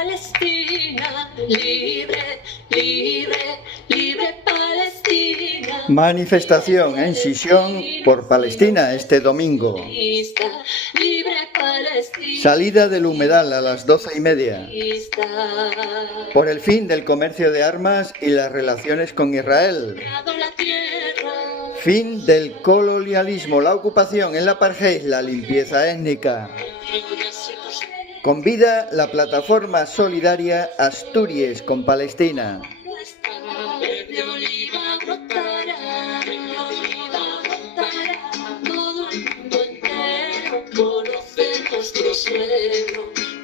Palestina, libre, libre, libre Palestina. Manifestación en Xixón por Palestina este domingo. Libre Palestina. Salida del Humedal a las 12:30. Por el fin del comercio de armas y las relaciones con Israel. Fin del colonialismo, la ocupación, el apartheid, la limpieza étnica. Convida la plataforma solidaria Asturias con Palestina.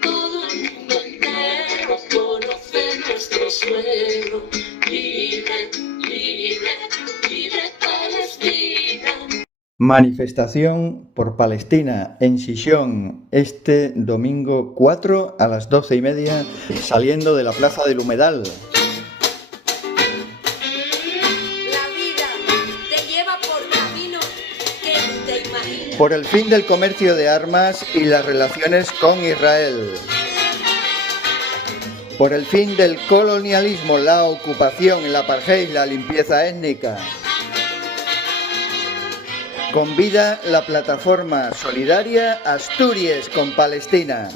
Todo el mundo entero conoce nuestro suelo. Libre, libre, libre Palestina. Manifestación por Palestina en Xixón este domingo 4 a las 12:30 saliendo de la Plaza del Humedal. La vida te lleva por caminos que ni te imaginas. Por el fin del comercio de armas y las relaciones con Israel. Por el fin del colonialismo, la ocupación, el apartheid, la limpieza étnica. Convida la plataforma solidaria Asturias con Palestina.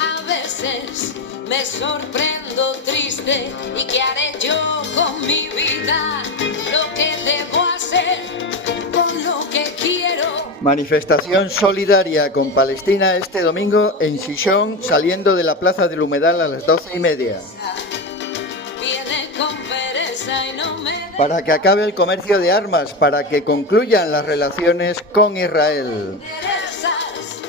A veces me sorprendo triste y qué haré yo con mi vida, lo que debo hacer con lo que quiero. Manifestación solidaria con Palestina este domingo en Xixón saliendo de la Plaza del Humedal a las 12:30. Viene con pereza y no me Para que acabe el comercio de armas, para que concluyan las relaciones con Israel. interesas.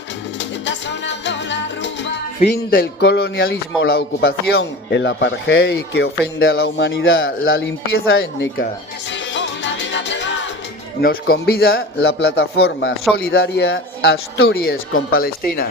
Está sonando la rumba. Fin del colonialismo, la ocupación, el apartheid que ofende a la humanidad, la limpieza étnica. Si una vida te va. Nos convida la plataforma solidaria Asturias con Palestina.